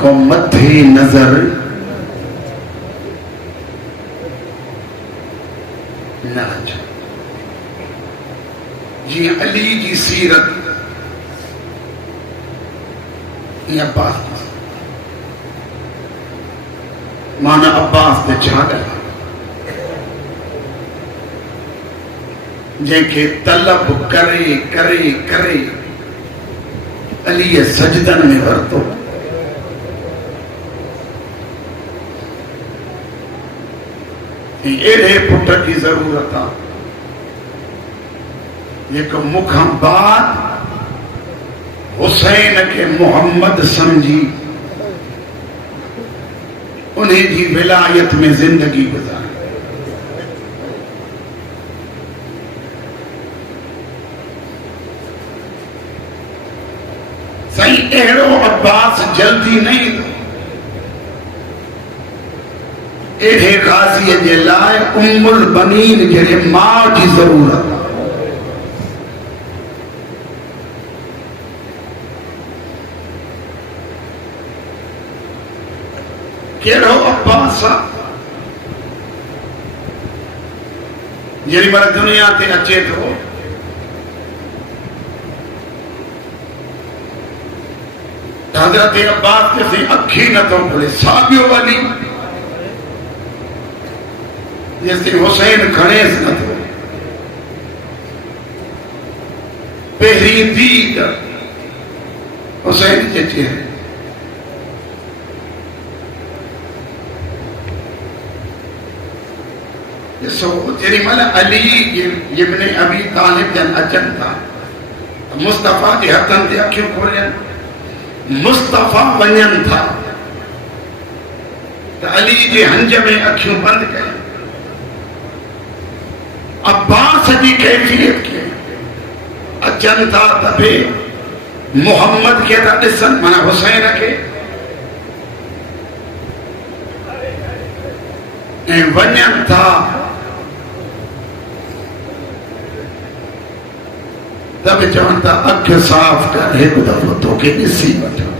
को मथे नजर न अचो। जी अली जी सीरत अब्बास माना अब्बास ने छाड़ जैके तलब करे करे करे अली सजदन में वरतो। एड़े पुट की जरूरत है जेको मुखां बाद हुसैन के मोहम्मद समझी उन्हें जी विलायत में जिंदगी गुजारी। सही अहिड़ो अब्बास जल्दी नहीं एड़े गाज़ी जे लाइ उम्मुल बनीन जहिड़े माउ जी ज़रूरत आहे। कहिड़ो अब्बास आहे जेॾी महिल दुनिया ते अचे थो हज़रत अब्बास खे अखी नथो खुले। साॻियो वली जेसिताईं हुसैन खणेसि नथो। पहिरीं दीद हुसैन जे चेहरे ॾिसो जेॾी महिल अली इब्न अबी तालिब जन अचनि था मुस्तफ़ा जे हथनि ते अखियूं खोलनि मुस्तफ़ा वञनि था त अली जे हंज में अखियूं बंदि कनि। अब्बास जी कैफियत खे अचनि था त बि मोहम्मद खे था ॾिसनि माना हुसैन खे ऐं वञनि था त बि चवनि था अख साफ़ कर हिकु दफ़ो तोखे ॾिसी वठां।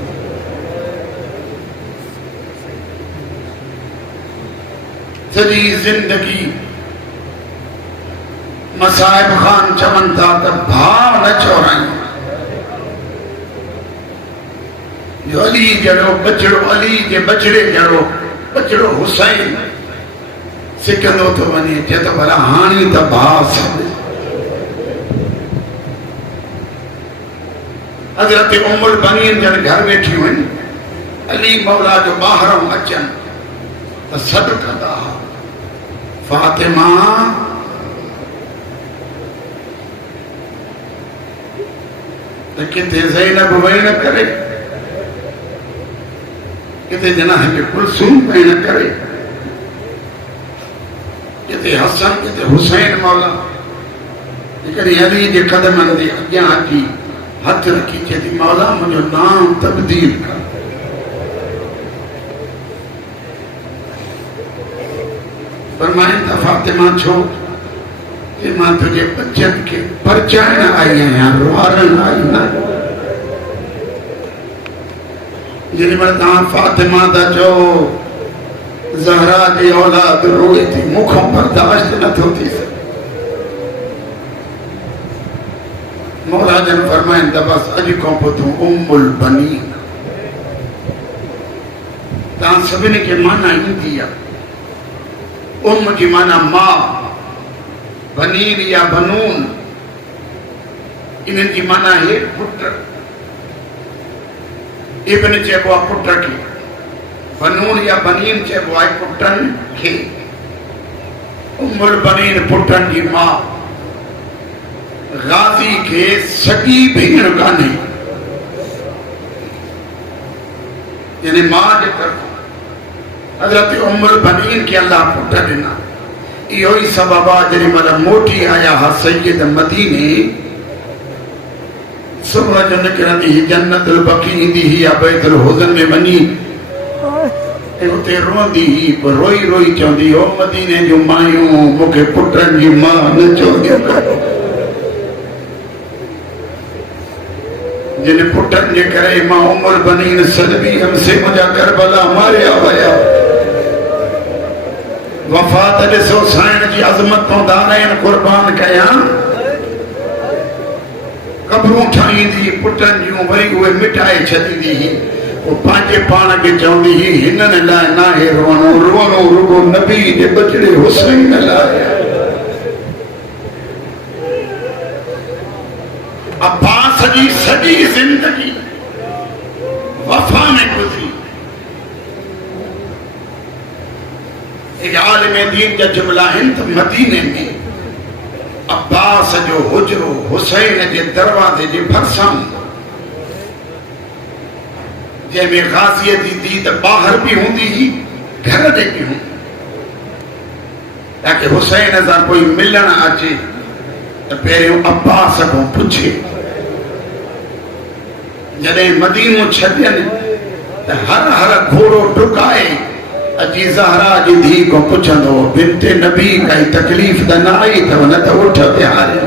सॼी ज़िंदगी मसाइब खान चवनि था त भाउ न चोरायूं। अली जहिड़ो बछड़ो अली जे बछड़े जहिड़ो बछड़ो हुसैन सिकंदो थो वञे चए थो भला हाणे त भाउ सभु। हज़रत उम्मुल बनीन जन घर वेठी हुई अली मौला जो ॿाहिरों अचनि त सॾु कंदा फातिमा त किथे ज़ैनब वेही न करे किथे जना के कुलसूम वेही न करे किथे हसन किथे हुसैन मौला कॾहिं अली जे क़दमनि ते अॻियां अची हथ रखी चए थी मौला मुझो नाम तब्दील कर। फरमाइनि था फातिमा छो कि मां तुझे बच्चन के परचाइण आई आहियां रुआरण आई न। जेॾी महिल तव्हां फातिमा था चओ ज़हरा जी औलाद रोए थी मूंखां बर्दाश्त नथो थी सघे। मौला जन फरमाइनि त बसि अॼु खां पोइ तूं उम्मुल बनीन। तव्हां सभिनी खे माना ईंदी आहे उम जी माना मां बनीन या बनून इन्हनि जी माना हे पुट। इब्न चइबो आहे पुट खे बनून या बनीन चइबो आहे पुटनि खे। उम्मुल बनीन पुटनि जी मां। गाज़ी के सगी भेण कान्हे यानी मां जे तरफ़ हज़रत उम्मुल बनीन खे अल्लाह पुट ॾिना। इहो ई सबब आहे जेॾी महिल मोटी आया हा सैयद मदीने सुबुह जो निकिरंदी ही जन्नतुल बकी ईंदी ही या बैतुल हुज़न में वञी ऐं उते रोंदी ही रोई रोई चवंदी हो मदीने जूं मायूं मूंखे पुटनि जी मां न चवंदियूं। जिन पुटन जे करे मां उमर बनीन सदबी हमसे मुझा करबला मारिया वया वफात ॾिसो साईं जी अज़मत तो दानैन कुर्बान कया कब्रूं ठाहींदी पुटन जूं वरी उहे मिटाए छॾींदी वो पंहिंजे पाण खे चवंदी ही हिननि लाइ नाहे रोअणो रोअणो रुगो नबी जे बचड़े हुसैन लाइ अब्बास जी सॼी ज़िंदगी वफ़ा में गुज़री एक आलिम दीन जा जुमला आहिनि त मदीने में अब्बास जो हुजरो हुसैन जे दरवाज़े जे भरिसां जंहिंमें गाज़ीअ जी दीद ॿाहिरि बि हूंदी हुई घर ॾे बि हूंदी ताकि हुसैन सां कोई मिलण अचे त पहिरियों अब्बास खां पुछे जॾहिं मदीनो छॾनि त हर हर घोड़ो डुकाए अची ज़हरा जी धीउ खां पुछंदो बिन्ते नबी काई तकलीफ़ त न आई अथव न त उठ विहारे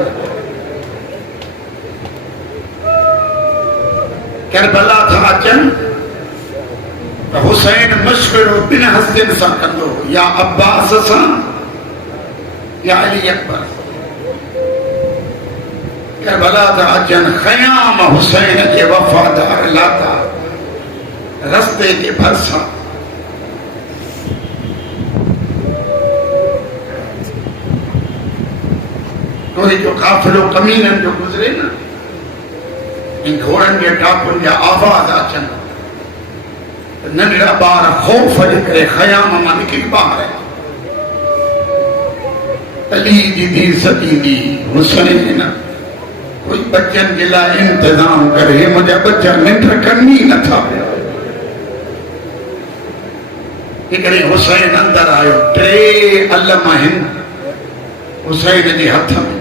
करबला था अचनि त हुसैन मशवरो ॿिनि हस्तियुनि सां कंदो या अब्बास सां या अली अकबर करबला था अचनि ख़याम हुसैन जे वफ़ादार लाता रस्ते जे भरिसां कोई जो काफ़िलो कमीननि जो गुज़रे न इन घोड़नि जे टापुनि जा आवाज़ अचनि नंढड़ा ॿार ख़ौफ़ जे करे ख़याम मां निकिरी ॿाहिरि अली जी धीउ सॾींदी हुसैन कोई बच्चन के लाइ इंतजाम करे मुझा बच्चा निंड करनी नथा पिया हुसैन अंदर आयो टे अलम आहिनि हुसैन जे हथ में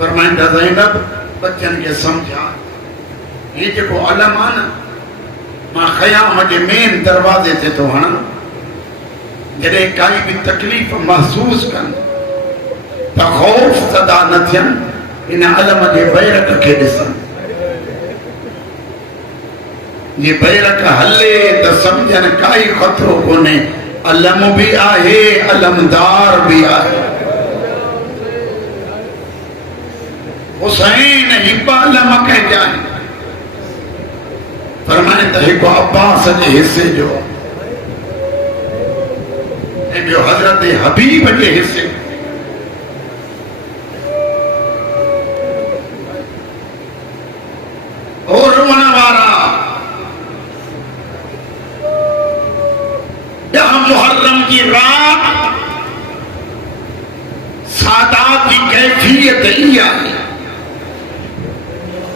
फरमाईंदा ज़ैनब बच्चन के समझा ये जेको अलम आहे न मां ख़याम जे मेन दरवाज़े ते तो हणा जॾहिं काई भी तकलीफ़ महसूस कनि त ख़ौफ़ सदा न थियनि इन अलम जे बैरक खे ॾिसनि जे बैरक हले त सम्झनि काई ख़तरो कोन्हे अलम भी आहे अलमदार भी आहे हुसैन हिकु अलम कंहिंजा आहिनि फरमाए त हिकु अब्बास जे हिसे जो ऐं ॿियो हज़रत हबीब जे हिसे और रोअण वारा ॾह मुहर्रम की रात सादात की कैफियत इहा आहे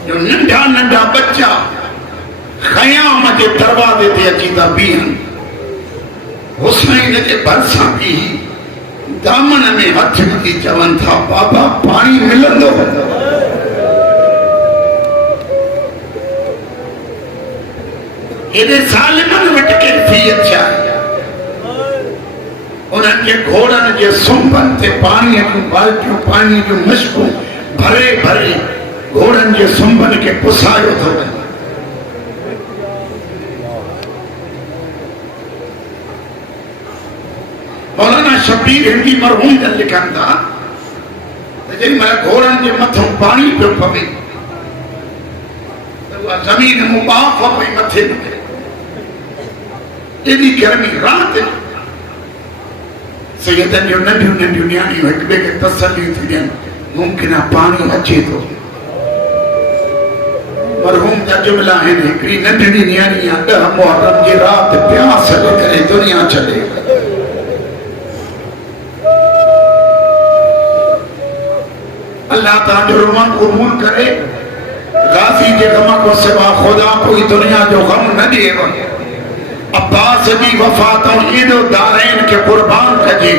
जो नंढा नंढा बच्चा ख़याम जे दरवाज़े ते अची था बीहनि हुसैन जे भरिसां बि दामन में हथ विझी चवनि था बाबा पाणी मिलंदो एॾे ज़ालिमनि वटि कैफ़ियत छा उन्हनि जे घोड़नि जे सुंभनि ते पाणीअ जूं बाल्टियूं पाणीअ जूं मशकूं भरे भरे घोड़नि जे सुंभनि खे पुसायो थो वञे मौलाना शबीर हिंदी मरहूम जन लिखनि था त जेॾी महिल घोड़नि जे मथां पाणी पियो पवे त उहा ज़मीन मुबाफ़ पई मथे निकिरे एॾी गर्मी राति सैयदनि जूं नंढियूं नंढियूं नियाणियूं हिक ॿिए खे तसलियूं थी ॾियनि मुमकिन आहे पाणी अचे थो मरहूम जा जुमला आहिनि हिकिड़ी नंढड़ी नियाणी आहे 10 मुहर्रम जी राति प्यास करे दुनिया छॾे अल्लाह तव्हांजो रुमा क़बूल करे गाज़ी जे गम को सिवा खुदा कोई दुनिया जो गम न ॾिए अब्बास जी वफ़ात एॾो दारैन खे कुर्बान कजे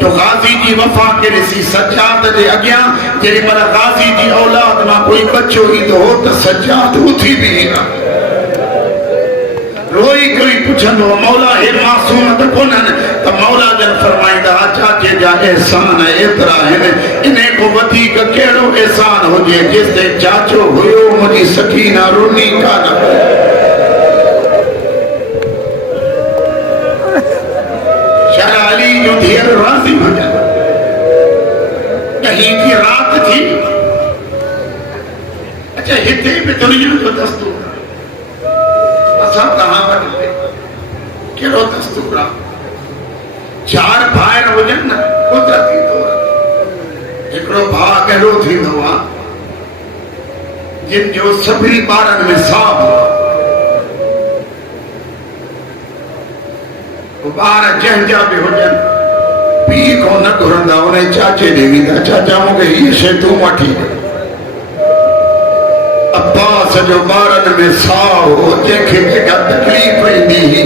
जो गाज़ी जी वफ़ा के ॾिसी सज्जाद जे अॻियां जेॾी महिल गाज़ी जी औलाद मां कोई बच्चो ईंदो हो त सज्जाद उथी बीहंदा रोई कोई पुछंदो मौला हे मासूम त कोन्हनि त मौला जन फरमाइंदा चाचे जा एहसान एतरा है इन्हें को वधी का केड़ो एहसान हो जे जिसते चाचो हुयो मुझी सकीना रुनी का न शाह अली जो धीर राजी हो जाए कहीं की रात थी अच्छा हिते भी दुनिया जो दस्तूर असा कहां बदले केड़ो दस्तूर चार भाइर हुजन न कुदरती तौर एकड़ो भा कहिड़ो थींदो आहे जिन जो सभी ॿारनि में साहु ॿार जंहिंजा बि हुजनि पीउ खां न घुरंदा उन चाचे ॾे वेंदा चाचा मूंखे हीअ शइ तूं वठी ॾे अब्बास जो ॿारनि में साहु जंहिंखे जेका तकलीफ़ ईंदी हुई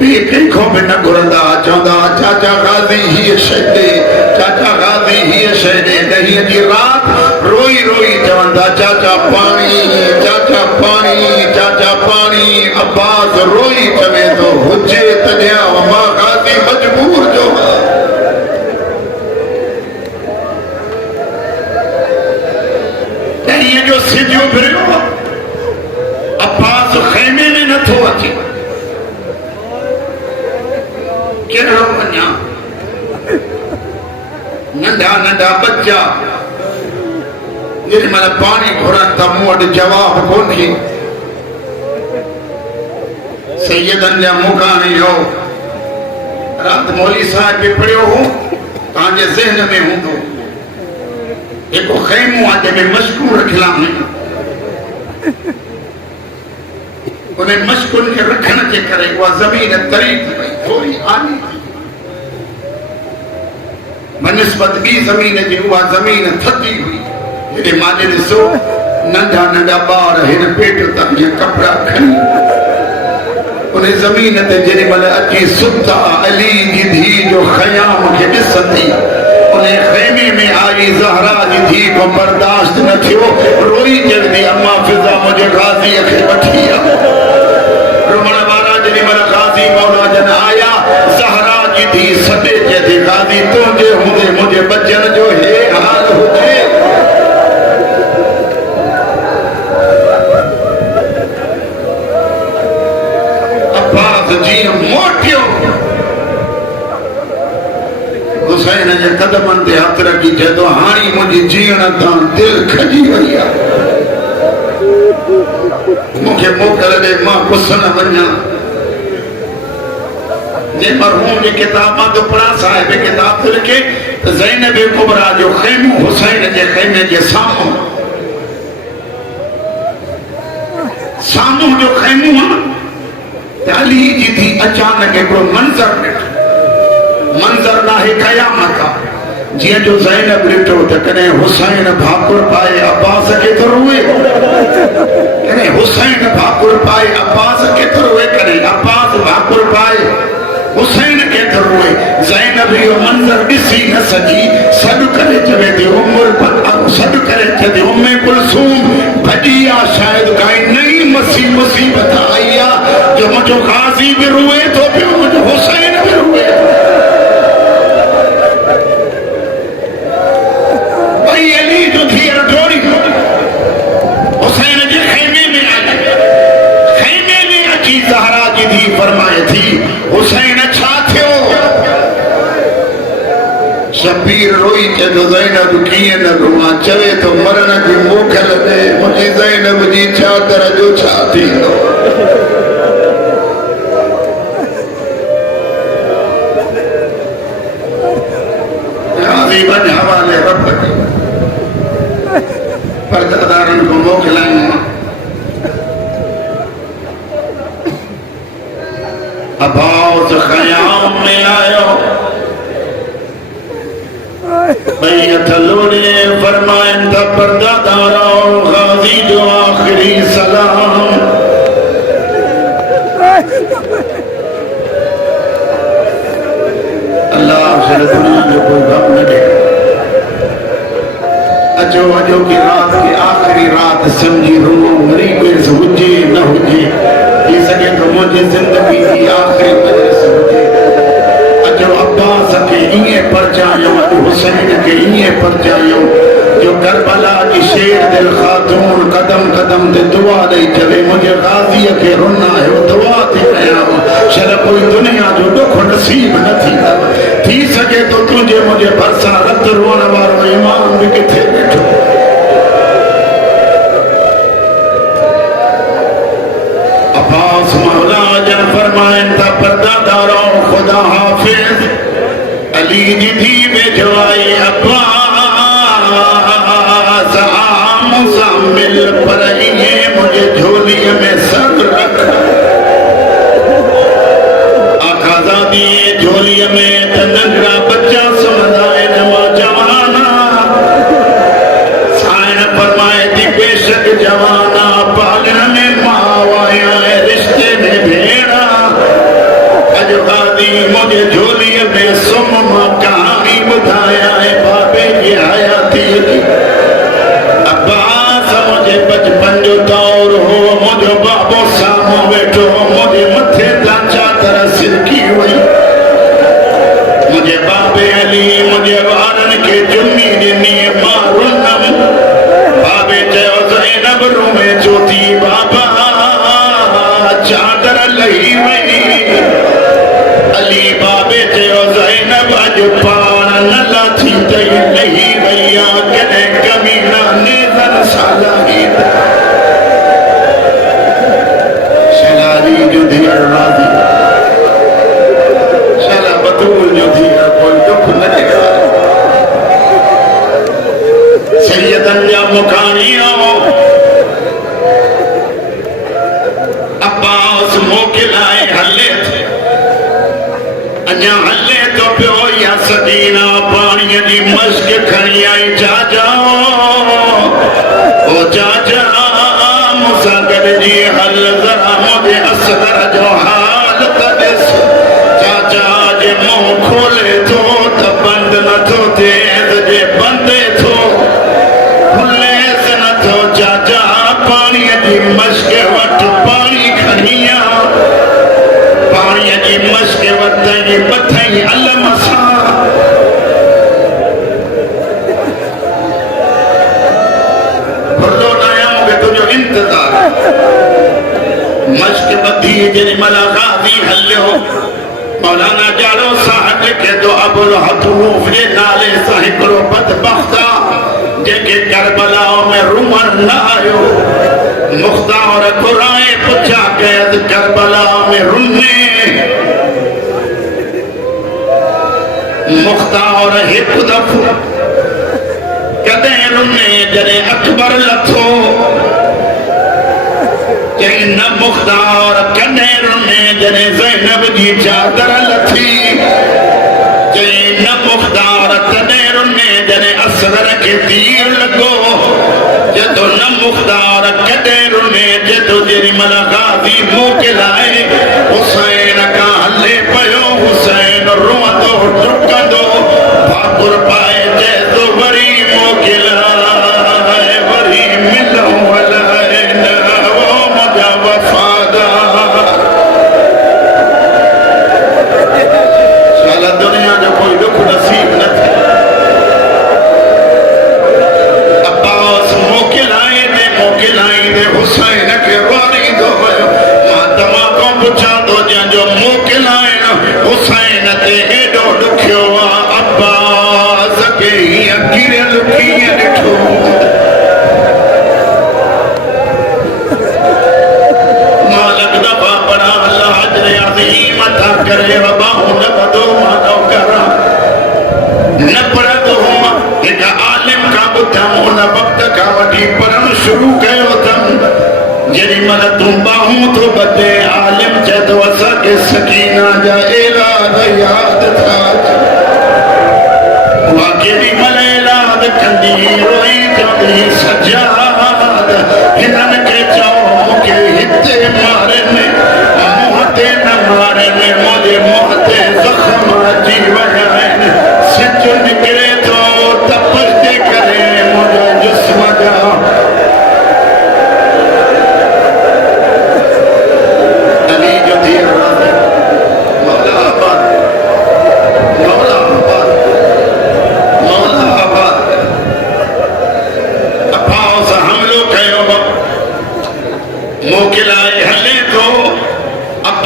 पीउ कंहिंखां बि न घुरंदा चवंदा चाचा गाज़ी हीअ शइ ॾे चाचा गाज़ी हीअ शइ ॾे ॾहींअ जी राति रोई रोई चवंदा चाचा पाणी चाचा पाणी चाचा पाणी अब्बास रोई चवे थो हुजे त ॾियां मां गाज़ी मजबूर जो ॾहींअ जो सिज उभरियो अब्बास ख़ैमे में नथो अचे केड़ो वञा नंढा नंढा बच्चा जेॾी महिल पाणी घुरनि त मूं वटि जवाब कोन्हे सैयदनि जा मुकानी हो राति मौली साहिब बि पढ़ियो हो तव्हांजे ज़हन में हूंदो हिकु ख़ैमो आहे जंहिंमें मश्कूं रखियलु आहिनि उन मश्कुनि खे रखण जे करे उहा ज़मीन तरी थी वई थोरी आली थी बनिस्बत ॿी ज़मीन जी उहा ज़मीन थधी हुई हेॾे माने ॾिसो नंढा नंढा ॿार हिन पेट तां हीअं कपिड़ा खणी उन ज़मीन ते जेॾी महिल अची सुता अली जी धीउ जो ख़याम खे ॾिसंदी उन ख़ैमे में आई ज़हरा जी धीउ को बर्दाश्त न थियो रोई चवंदी अम्मा फिज़ा मुंहिंजे गाज़ीअ खे वठी आ रुमण वारा जेॾी महिल गाज़ी मौला जन आया ज़हरा जी धीउ सॾे चए थी गाज़ी तुंहिंजे हूंदे मुंहिंजे बचन जो हे हाल हुजे अब्बास जीअं मोटियो हुसैन जे कदमनि ते हथ रखी चए थो हाणे मुंहिंजी जीअण तां दिलि खजी वई आहे मूंखे मोकल ॾे मां कुस न वञा जे मरहूम जी किताब मां तो पढ़ा साहिब किताब थो लिखे त ज़ैनब कुबरा जो ख़ैमो हुसैन जे ख़ैमे जे साम्हूं जो ख़ैमो आहे त अली जी धीउ अचानक हिकिड़ो मंज़र ॾिठो मंज़र नाहे क़यामत आहे जियां जो ज़ैनब ॾिठो त कॾहिं हुसैन भाकुर पाए अब्बास खे थो रोए कॾहिं हुसैन भाकुर पाए अब्बास खे थो रोए कॾहिं अब्बास भाकुर पाए हुसैन खे थो रोए ज़ैनब इहो मंज़र ॾिसी न सघी सॾु करे चवे थी सॾु करे चवे थी उम्मे कुलसूम भॼी आहे शायदि काई नई मुसीबत आई आहे जो मुंहिंजो गाज़ी बि रोए थो पियो मुंहिंजो हुसैन बि रोए अली जो धीअर डोरी हुसैन जे ख़ैमे में आई ख़ैमे में अची ज़हरा जी धीउ फरमाए थी हुसैन छा थियो शबीर रोई चए थो ज़ैनब कीअं न रोवां चवे थो मरण जी मोकल ॾे मुंहिंजी ज़ैनब जी चादर जो छा थींदो हवाले रब के पर्दादारन को मोकलायूं अब्बास ख़याम में आयो बैत लोड़े फरमाइन था पर्दादारों गाज़ी जो आखिरी सलाम अल्लाह से दुनिया जो कोई गम न दे अजो अजो की रात की आखिरी रात समझी रो मरी कोई हुजे न हुजे ये सके तो मुझे जिंदगी की आखिरी मजलिस हुजे अजो अब इए परचायो, हुसैन के इए परचायो जो करबला की शेर दिल खातून कदम कदम ते दुआ दे चले मुझे गाजी के रोना है वो दुआ थी कया शर कोई दुनिया जो दुख नसीब न थी सके तो तुझे मुझे भरसा रत रोण वारो ईमान भी किथे बैठो। अब्बास मौला जन फरमाइन ता परदादारो खुदा हाफिज अली जी थी बेजवाई अब्बास मुजामिल पर ये मुझे झोली में सब रख आकाजादी झोली में तनगरा बच्चा समझाए नमा जवाना साइन फरमाए थी बेशक जवाना पालन में मावाया रिश्ते में भेड़ा अजवादी मुझे झोली में सुम कहानी बुधाया है बाबे की हयाती अब्बास मुझे बचपन जो दौर हो मुझे बाबो सामो बैठो मुझे मथे लाचा तरह सिरकी हुई मुझे बाबे अली मुझे वारन के जुम्मी दिनी मारुन्नम बाबे चयो ज़ैनब रूमे चोती बाबा चादर लही वई अली बाबे चयो ज़ैनब अज पान न लाथी तई लही वई कने कमीना नेज़र सालाहीद शलारी जो दिया राजी शला बतूल जो दिया कोई दुख न दिखा सैयदन या मुकानियों अब्बास मोकिलाए हल्ले थे अञा हल्ले तो पियो या सदीना पाणीअ जी मश्क खणी आई चाचा ओ चाचा मूंसां गॾिजी हल ज़रा मुंहिंजे असगर जो हाल त ॾिस चाचा जे मुंहुं खोले थो त बंदि नथो थिए जे बंदि थो खुलेस नथो चाचा पाणीअ जी मश्क वटि पाणी खणी आ पाणीअ जी मश्क वटि मथई अलम सां इंतजार मश्क बदी जनी मला गाजी हल्यो मौलाना जारो साहब के तो अबुल हतूफ जे नाले सां हिकिड़ो बदबख्ता जेके करबला में रूमन न आयो मुख्तार कुराए पुछा कैद करबला में रुने मुख्तार हिक दफो कदे रुने जने अकबर लथो न मुख्तार कने रुने जने ज़ैनब जी चादर लथी न मुख्तार कने रुने जने असगर के तीर लगो जदो न मुख्तार कने रुने जदो जेरी मला गाजी मोकिलाए हुसैन का हले पयो हुसैन रोंदो टुकंदो भाकुर पाए जैसो वरी मोकिलाए वरी मिलो वलाए न दुनिया जो कोई दुख नसीब न थे अब्बास मोकिलाए दे हुसैन के वारी दो मां तमा को पुछा दो जो मोकिलाए हुसैन ते एडो दुखियो अब्बास के गिरे लुकी ॾिठो मालक दफा बड़ा अल्लाह जरे अज़ीम अता करे वबाहु न बदो मानो करा न पढ़दो एक आलिम का बुधम उन वक्त का वठी पढ़ण शुरू कयो तम जरी मल तू बाहूं तो बदे आलिम चतो असा के सकीना जा एलाद याद था वाकेरी मल एलाद कंदी रोई कंदी सजाद हिनन के चौ के हिते मारे ने मुहते न मारे ने मुझे मुहते जख्म अची वया आहिनि सिज निकिरे थो तपश जे करे मुंहिंजो जिस्म जा अली जो धीअ मौला आबाद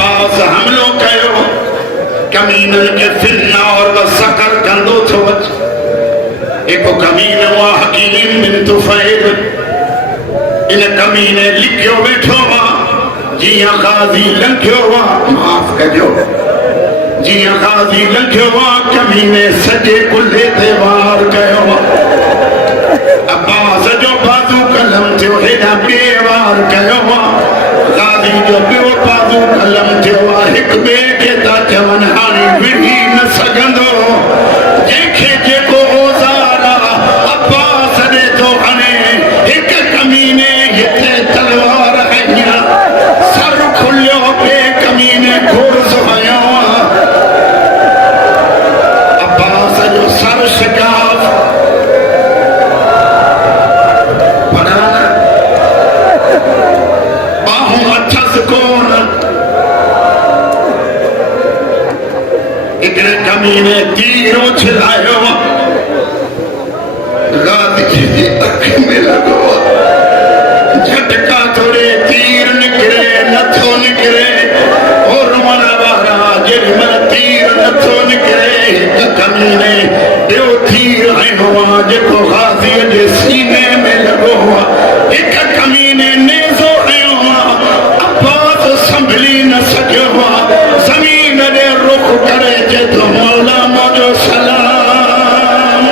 अब्बास हमलो कयो कमीनन के फिरना और वसकर कंदो थो एको कमीन हुआ हकीम बिन तुफैल इन कमीने लिखियो बैठो वा जिया गाजी लंघियो वा माफ कजो जिया गाजी लंघियो वा कमीने सजे कुल्हे ते वार कयो वा अब्बास जो बाजू कलम थियो हेडा बेवार कयो वा गाजी जो बियो बाजू कलम थियो वा हिक बे के ता चवन हाणी विढ़ी न सघंदो जेके जेको ओज़ारा अब्बास दे तो हणे हिक कमीने हिते तलवार हइया सर खुलियो बे कमीने घुर्ज़ हयो अब्बास जो सर शिकाफ पढ़ाना बाहूं अथस कोन इकड़े कमीने तीर उछलायो गादी जी अख में लगो झटका थोड़े तीर निकरे नथो निकरे और मना वारा जेडी मन तीर नथो निकरे हिक कमीने ॿियो तीर हयो आहे जेको गाज़ीअ जे सीने में लॻो आहे हिक कमीने नेज़ो हयो आहे अब्बास संभली न सघियो आहे ज़मीन ॾे रुख करे चए थो मौला मुंहिंजो सलाम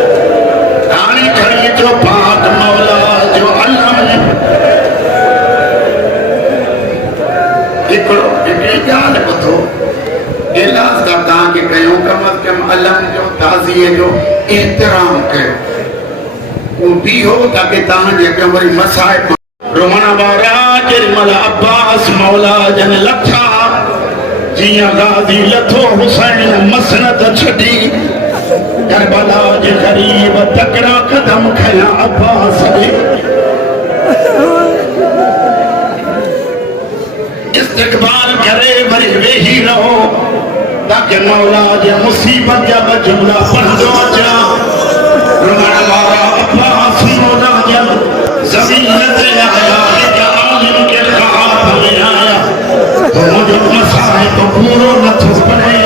हाणी खणी जो पाक मौला जो अलम हिकिड़ो हिकिड़ी ॻाल्हि ॿुधो इलाज था तव्हांखे कयूं कम अज़ कम अलम जो ताज़ीअ जो एतिराम कयो वो भी हो ताकि तव्हांजे अॻियां वरी मसाइब रोहण वारा जेॾीमहिल अब्बास मौला जन लथा जीअं गाज़ी लथो हुसैन मसनद छॾी करबला जे क़रीब तकड़ा कदम खया अब्बास ॾे इस्तक़बाल करे वरी वेही रहो ताकि मौला जे मुसीबत जा जुमला पढ़ंदो अचां रोहण वारा अब्बास मौला जन ज़मीन ते आया हिक आलिम के ख़्वाब में आया तो मुंहिंजो मसाइब पूरो नथो पढ़े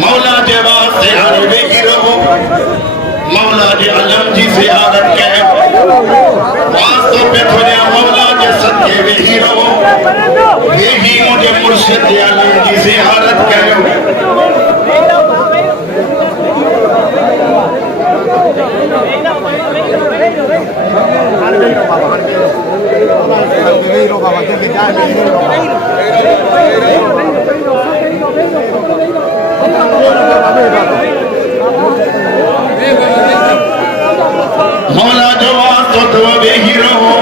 मौला जे वास्ते हाणे वेही रहो मौला जे अलम जी ज़ियारत कयो वास्तो पे थोड़िया मौला जे सदके वेही रहो वेही मुझे मुर्शिद अलम जी ज़ियारत कयो मौला जो वास्तो तो वेही रहो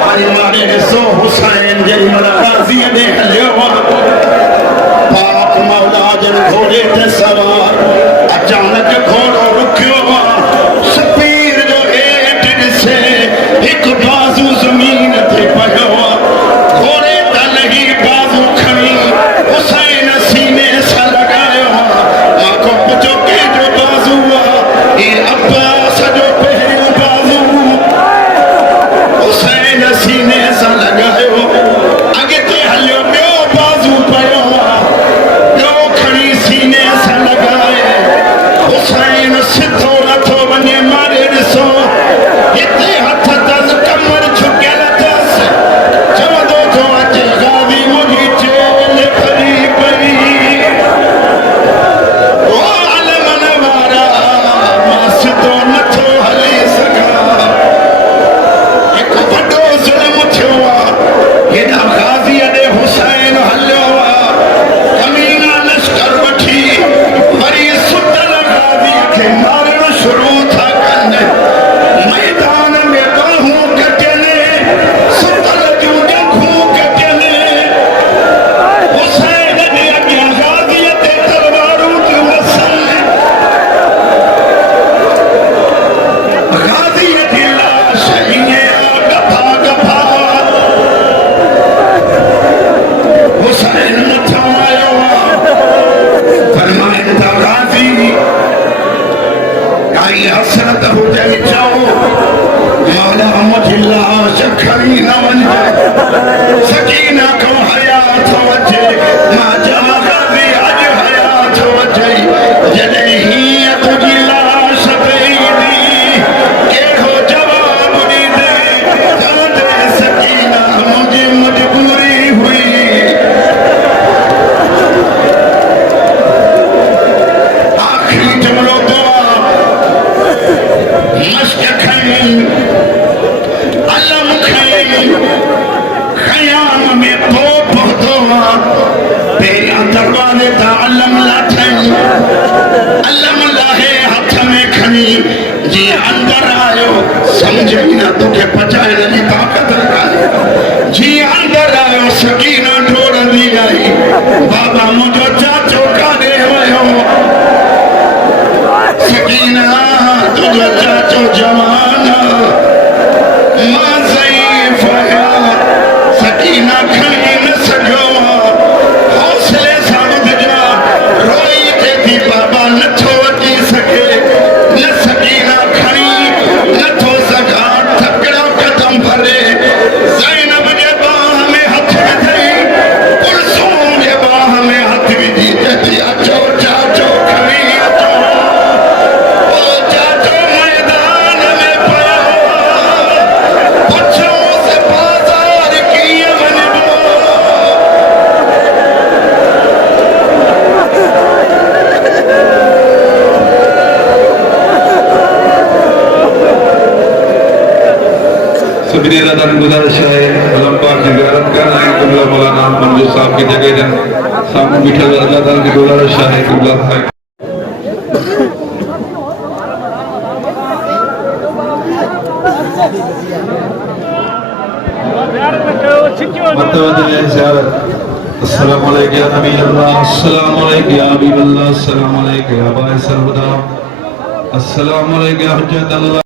मारी मारे ॾिसो हुसैन जेॾी महिल गाज़ीअ ॾे हलियो पाक मौला दे तालम लाठई अल्लाह लाहे हाथ में खनी जी अंदर आयो समझ ना तुके पचाए नहीं ताकत रखाए जी अंदर आयो सकीना ढोड़ दी आई बाबा मुझो चाचो का दे हो सकीना तुझो चाचो जवान मां ज़ईफ़ है सकीना खणी न सघो हौसले सां ॿुधजा रोई थे थी बाबा नथो अची सघे न सकीना खणी नथो सघा थकड़ा कदम भरे ज़ैनब जे बाह में हथ विधई कुलसूम जे बाह में हथ विधी चई अचो चाचो खणी अचो ओ चाचो मैदान में पियो पुछो से बाज़ार कीअं वञिबो सभी अल्लाह गुजारिश है कलम पाक की ज़ियारत करना है किबला मौलाना मंजूर साहब की जगह जन सामने बिठा अल्लाह ताला की गुजारिश है किबला है मतवदे ज़ियारत अस्सलाम वालेकुम या नबी अल्लाह अस्सलाम वालेकुम या हबीब अल्लाह अस्सलाम वालेकुम या बाइस सरवदा अस्सलाम वालेकुम या हुज्जत अल्लाह